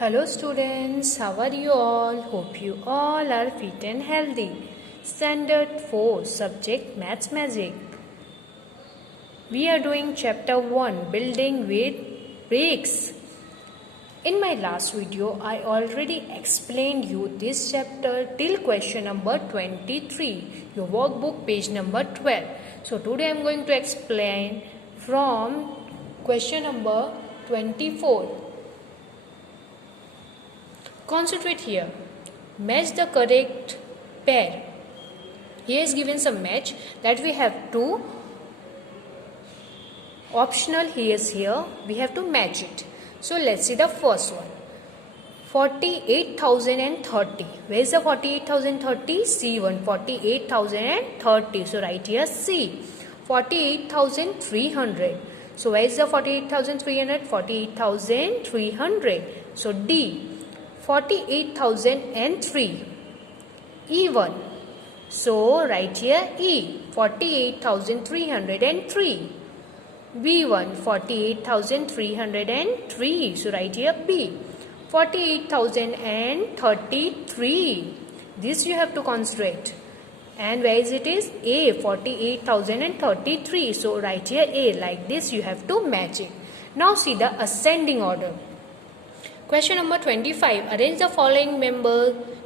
Hello students, how are you all? Hope you all are fit and healthy. Standard 4 subject Maths Magic. We are doing chapter 1 building with bricks. In my last video, I already explained you this chapter till question number 23, your workbook page number 12. So today I am going to explain from question number 24. Concentrate here. Match the correct pair. Here is given some match that we have to optional here. We have to match it. So let's see the first one. 48,030. Where is the 48,030? C1. 48,030. So write here C. 48,300. So where is the 48,300? 48,300. So D. 48,003. E1. So write here E. 48,303. B1. 48,303. So write here B. 48,033. This you have to concentrate. And where is it is? A. 48,033. So write here A. Like this you have to match it. Now see the ascending order. Question number 25. Arrange the following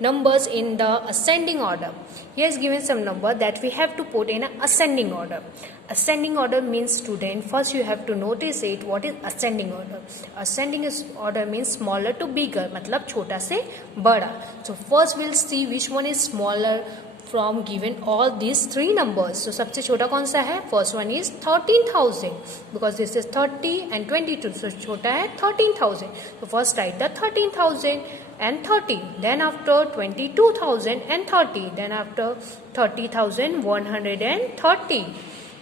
numbers in the ascending order. Here is given some number that we have to put in an ascending order. Ascending order means, student, first you have to notice it. What is ascending order? Ascending order means smaller to bigger, मतलब छोटा से बड़ा. So first we'll see which one is smaller from given all these three numbers. So सबसे छोटा कौन सा है? First one is 13,000 because this is 30 and 22. So छोटा है 13,000. So first write the 13,000 and 30. Then after 22,000 and 30. Then after 30,130.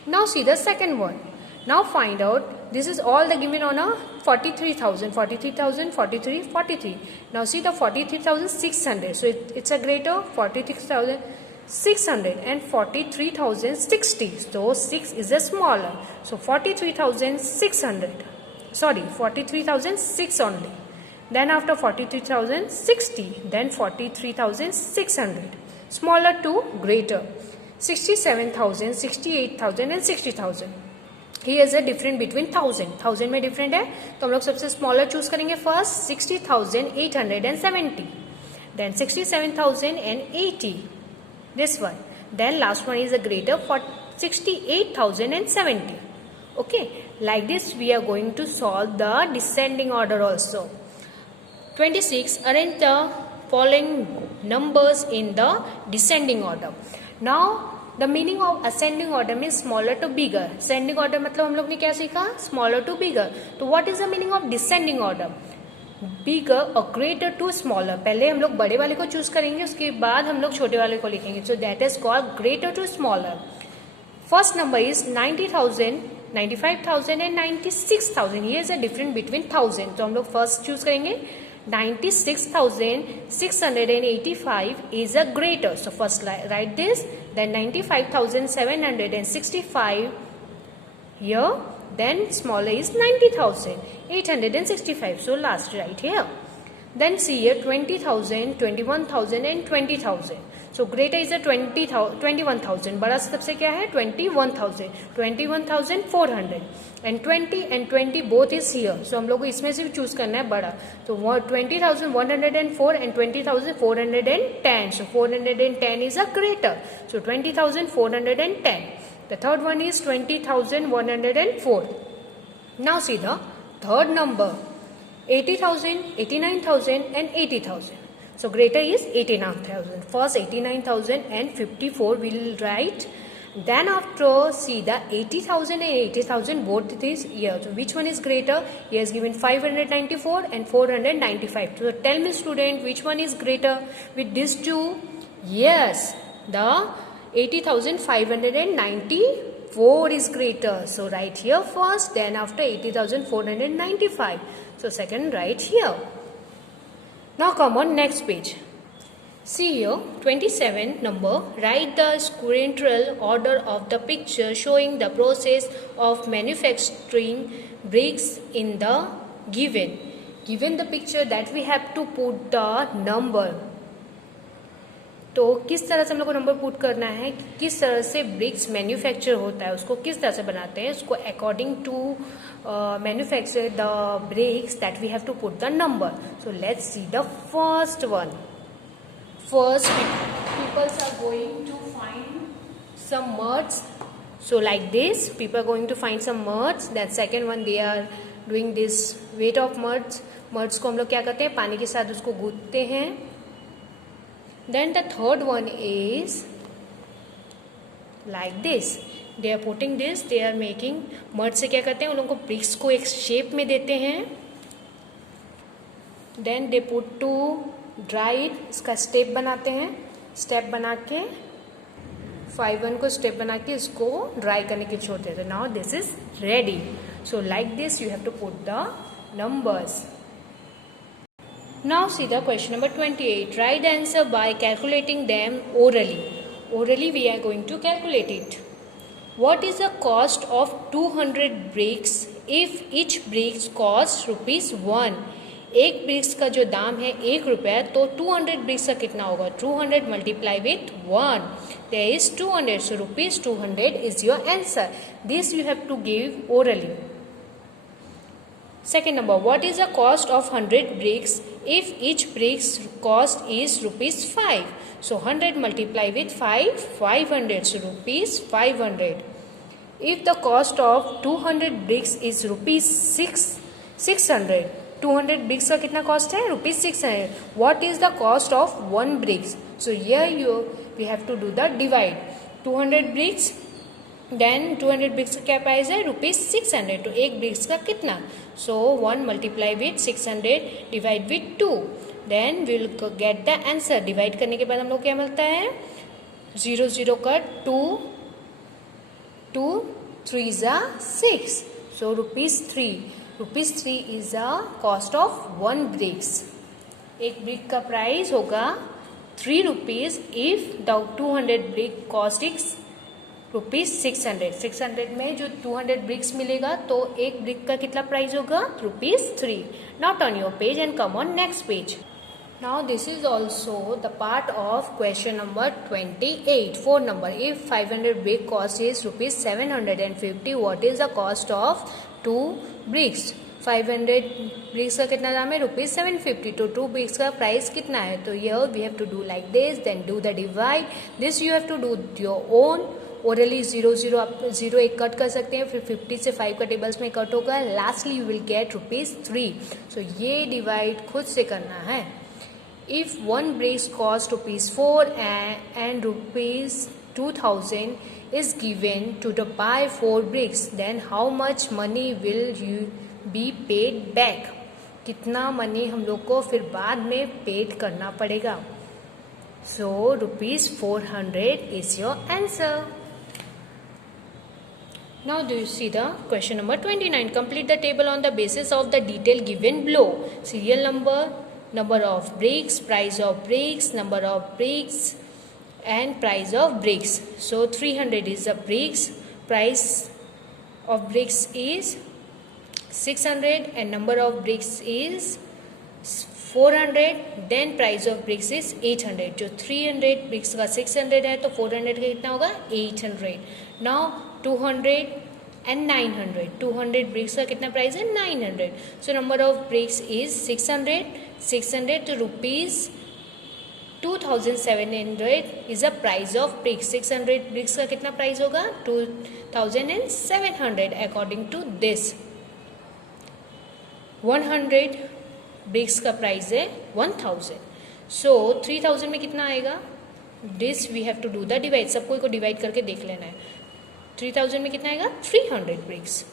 Now see the second one. Now find out. This is all the given on a 43,000, 43,000, 43, 43. Now see the 43,600. So it's a greater 46,600 and 43,060. So 6 is a smaller. So 43,600. Sorry, 43,006 only. Then after 43,060. Then 43,600. Smaller to greater. 67,000, 68,000 and 60,000. Here is a difference between 1000. 1000 में different है तो हम लोग सबसे smaller choose करेंगे first 60,870. Then 67,080. This one. Then last one is a greater for 68,070. Okay. Like this we are going to solve the descending order also. 26. Arrange the following numbers in the descending order. Now the meaning of ascending order means smaller to bigger. Ascending order मतलब हम लोग ने क्या सीखा? Smaller to bigger. तो what is the meaning of descending order? Bigger or greater to smaller. पहले हम लोग बड़े वाले को चूज करेंगे, उसके बाद हम लोग छोटे वाले को लिखेंगे. So that is called greater to smaller. First number is 90,000, 95,000 and 96,000. Here is a difference between 1000. तो हम लोग first चूज करेंगे. 96,685 is a greater. So first write this. Then 95,765 here. Then smaller is 90,865. So last write here. Then see here 20,000, 21,000 and 20,000. So greater is a 21,000. बड़ा सबसे क्या है? 21,000. 21,400. And 20 and 20 both is here. So हम लोग को इसमें से भी चूज करना है बड़ा. तो 20,104 and 20,410. So 410 is a greater. So 20,410. The third one is 20,104. Now see the third number. 80,000, 89,000 and 80,000. So greater is 89,000. First 89,054 we will write. Then after see the 80,000 and 80,000 both is here. So which one is greater? Here is given 594 and 495. So tell me student, which one is greater with these two? Yes, the 80,594 is greater. So write here first, then after 80,495. So second write here. Now come on next page. See here 27 number. Write the sequential order of the picture showing the process of manufacturing bricks in the given. given the picture that we have to put the number. तो किस तरह से हम लोग को number put करना है, किस तरह से ब्रिक्स मैन्युफैक्चर होता है, उसको किस तरह से बनाते हैं, उसको according to manufacture the bricks that we have to put the number. So let's see the first one. First peoples are going to find some muds. So like this, people are going to find some muds. Then second one, they are doing this weight of muds. Muds को हम लोग क्या करते हैं, पानी के साथ उसको गूंथते हैं. Then the third one is like this. They are putting this. They are making mud से क्या करते हैं, उन लोगों को bricks को एक shape में देते हैं. Then they put to dry it. इसका step बनाते हैं. Step बना के 5-1 को स्टेप बना के इसको ड्राई करने के छोड़ते हैं. Now this is ready. So like this you have to put the numbers. Now see the question number 28. Write the answer by calculating them orally. Orally we are going to calculate it. What is the cost of 200 bricks if each bricks cost ₹1. एक BRICS का जो दाम है ₹1, तो 200 BRICS का कितना होगा. 200 multiply with 1. There is 200. So ₹200 is your answer. This you have to give orally. Second number. What is the cost of 100 bricks if each brick's cost is ₹5? So 100 multiply with 5, 500. So ₹500. If the cost of 200 bricks is ₹600. 200 bricks का कितना cost है, ₹600. What is the cost of 1 bricks? So here we have to do the divide. 200 bricks, then 200 bricks का क्या price है, ₹600. तो एक bricks का कितना. So 1 multiply with 600 divide with 2. Then we will get the answer. divide करने के बाद हम लोग क्या मिलता है, 0 0 cut 2 3 6. So ₹3. ₹3 is the cost of 1 bricks. एक ब्रिक का प्राइस होगा ₹3 if the 200 brick cost is ₹600. 600 में जो 200 bricks मिलेगा तो एक brick का कितना प्राइस होगा, ₹3. Now turn your page and come on next page. Now this is also the part of question number 28. 4 number. If 500 brick cost is ₹750, what is the cost of 2 bricks? 500 bricks का कितना दाम है, ₹750. तो 2 bricks का price कितना है. तो here we have to do like this, then do the divide. This you have to do your own. Orally 0 0 आप 0 एक कट कर सकते हैं, फिर 50 से 5 का टेबल्स में कट होगा. Lastly you will get ₹3. So ये डिवाइड खुद से करना है. If 1 bricks cost ₹4 and ₹2000 is given to the buy 4 bricks, then how much money will you be paid back? कितना मनी हम लोग को फिर बाद में पेड करना पड़ेगा. So ₹400 is your answer. Now do you see the question number 29. Complete the table on the basis of the detail given below. Serial number, number of bricks, price of bricks, number of bricks and price of bricks. So 300 is the bricks, price of bricks is 600 and number of bricks is 400. Then price of bricks is 800. जो 300 bricks का 600 है तो 400 का कितना होगा, 800. Now 200 and 900. 200 bricks का कितना price है, 900. So number of bricks is 600 to ₹2700 is the price of bricks. 600 bricks का कितना प्राइस होगा, 2700 according to this. 100 bricks का प्राइस है 1000. So 3000 में कितना आएगा, this we have to do the divide. सबको को डिवाइड करके देख लेना है. 3000 में कितना आएगा, 300 bricks.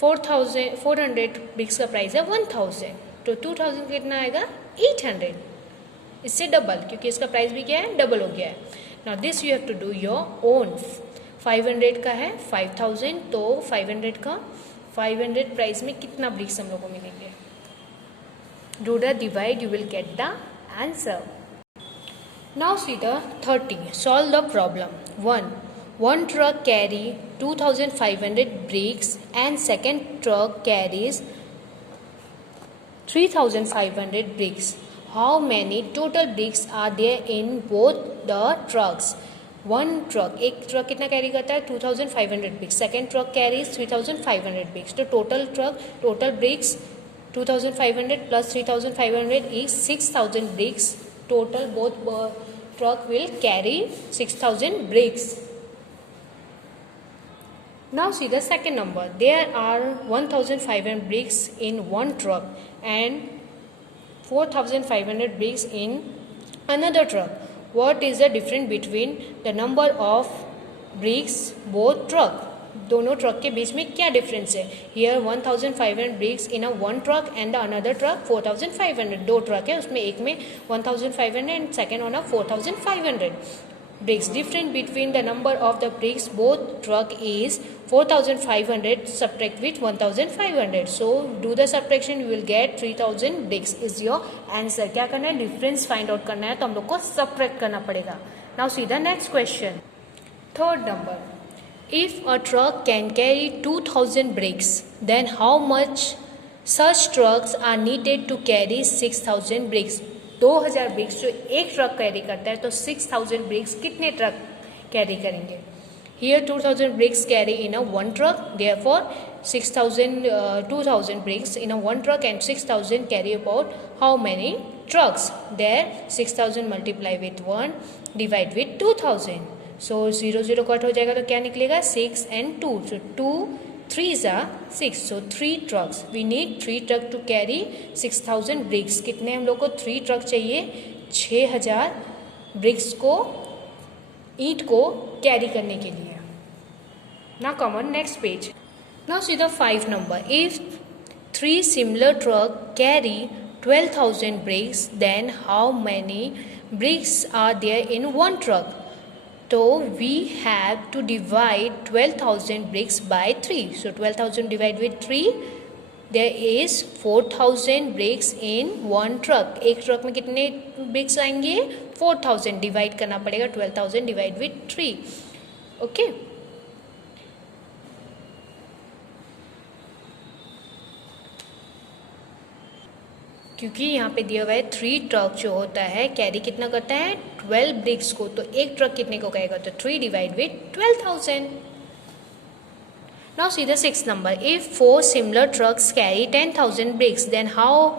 400 bricks का प्राइस है 1000. तो 2000 का कितना आएगा, 800. इससे डबल, क्योंकि इसका प्राइस भी क्या है, डबल हो गया है. Now this you have to do your own. 500 का है 5000, तो 500 का 500 प्राइस में कितना ब्रिक्स हम लोग को मिलेंगे. Do the divide, you will get the answer. Now see the 30. Solve the problem. 1 truck carry 2500 bricks and second truck carries 3,500 bricks. How many total bricks are there in both the trucks? One truck, एक truck कितना carry करता है 2,500 bricks. Second truck carries 3,500 bricks. तो total bricks 2,500 plus 3,500 is 6,000 bricks. Total both truck will carry 6,000 bricks. Now see the second number. There are 1,500 bricks in one truck and 4,500 bricks in another truck. What is the difference between the number of bricks both truck? दोनों truck के बीच में क्या difference है? Here 1,500 bricks in a one truck and the another truck 4,500. दो truck है, उसमें एक में 1,500 and second on a 4,500 bricks. Difference between the number of the bricks both truck is 4,500 subtract with 1,500. So do the subtraction, you will get 3,000 bricks is your answer. क्या करना है? Difference find out करना है, तो हम लोग को subtract करना पड़ेगा. Now see the next question. Third number. If a truck can carry 2,000 bricks, then how much such trucks are needed to carry 6,000 bricks? 2,000 bricks जो एक ट्रक कैरी करता है, तो 6,000 bricks कितने ट्रक कैरी करेंगे? Here 2,000 bricks carry in a one truck, therefore 2,000 bricks in a one truck and 6,000 carry about how many trucks? There 6,000 multiply with 1 divide with 2,000. So 0 0 cut हो जाएगा तो क्या निकलेगा? 6 and 2. So 2 3s are 6. So 3 trucks. We need 3 truck to carry 6,000 bricks. कितने हम लोग को 3 truck चाहिए? 6,000 ब्रिक्स को, ईंट को कैरी करने के लिए. Now come on next page. Now see the 5 number. If 3 similar truck carry 12,000 bricks, then how many bricks are there in one truck? So we have to divide 12,000 bricks by 3. So 12,000 divided with 3. There is 4,000 bricks in one truck. एक truck में कितने bricks आएंगे? 4,000. Divide करना पड़ेगा 12,000 divide with 3. Okay. क्योंकि यहाँ पे दिया हुआ है 3 ट्रक जो होता है कैरी कितना करता है? 12 ब्रिक्स को. तो एक ट्रक कितने को कहेगा? तो 3 divide with 12,000. Now see the 6th number. If 4 similar trucks carry 10,000 bricks, then how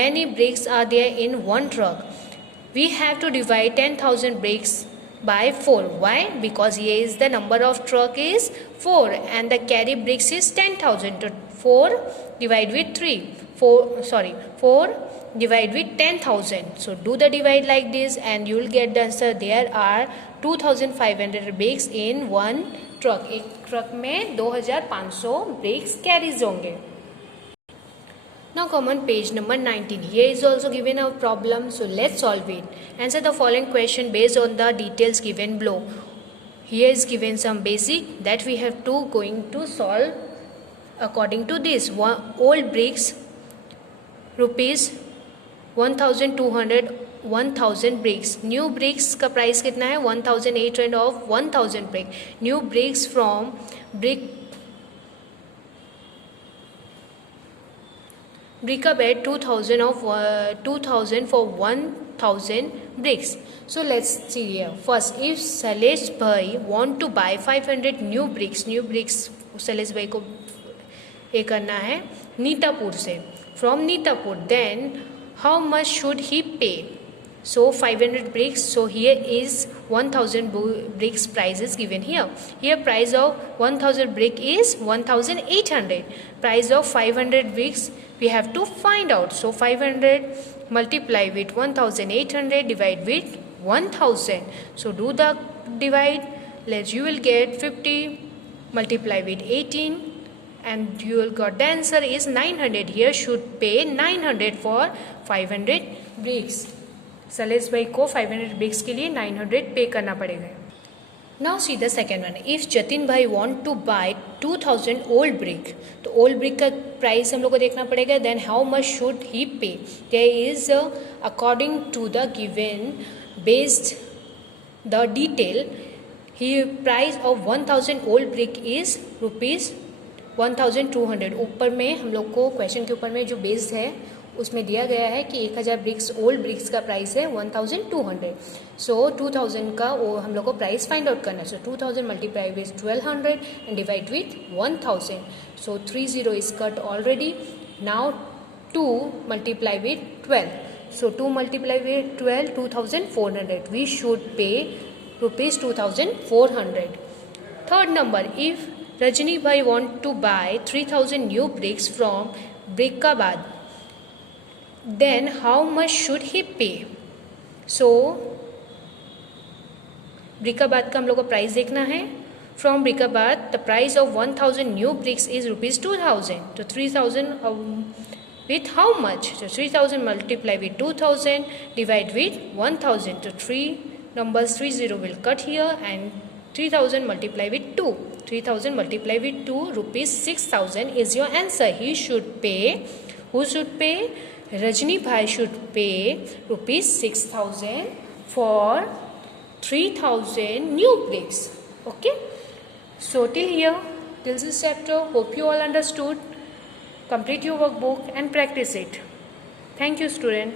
many bricks are there in one truck? We have to divide 10,000 bricks by 4. Why? Because here is the number of truck is 4 and the carry bricks is 10,000. So 4 divide with 3. 4 divide with 10,000. So do the divide like this and you will get the answer. There are 2,500 bricks in one truck. एक truck में 2,500 bricks carries होंगे. Now come on page number 19. Here is also given a problem, so let's solve it. Answer the following question based on the details given below. Here is given some basic that we have to going to solve according to this. Old bricks rupees 1,200 1,000 bricks. New bricks का price कितना है? 1,800 of 1,000 brick. New bricks from Brickabed 2,000 for 1,000 bricks. So let's see here. First, if Salesh Bhai want to buy 500 new bricks Salesh Bhai को ये करना है नीतापुर से, from नीतापुर, then how much should he pay? So 500 bricks. So here is 1,000 bricks price is given here. Here price of 1,000 brick is 1,800. Price of 500 bricks we have to find out. So 500 multiply with 1,800 divide with 1,000. So do the divide. You will get 50 multiply with 18 and you will got the answer is 900. Here should pay 900 for 500 bricks. Salesh भाई को 500 BRICS के लिए 900 पे करना पड़ेगा. Now see the second one. If Jatin भाई want to buy 2,000 old brick, तो old brick का प्राइस हम लोग को देखना पड़ेगा. Then how much should he pay? There is according to the given based the detail he price of 1,000 old brick is rupees 1,200. ऊपर में हम लोग को क्वेश्चन के ऊपर में जो बेस्ड है उसमें दिया गया है कि 1000 ब्रिक्स ओल्ड ब्रिक्स का प्राइस है 1200. सो 2000 का वो हम लोग को प्राइस फाइंड आउट करना है. सो 2000 multiply with 1200 and divide with 1000. So 30 is cut already. Now 2 multiply with 12. So 2 multiply with 12, 2400. We should pay rupees 2400. Third number, if Rajni bhai want to buy 3000 new bricks from Brickabad, then how much should he pay? So Brickabad का हम लोग को price देखना है. From Brickabad, the price of 1000 new bricks is rupees 2000. So 3000 with how much? So 3000 multiply with 2000 divide with 1000. So 3 numbers 30 will cut here and 3000 multiply with 2. 3000 multiply with 2, rupees 6000 is your answer. He should pay. Who should pay? Rajni bhai should pay rupees 6000 for 3000 new bricks. Okay. So till here, till this chapter, hope you all understood. Complete your workbook and practice it. Thank you, student.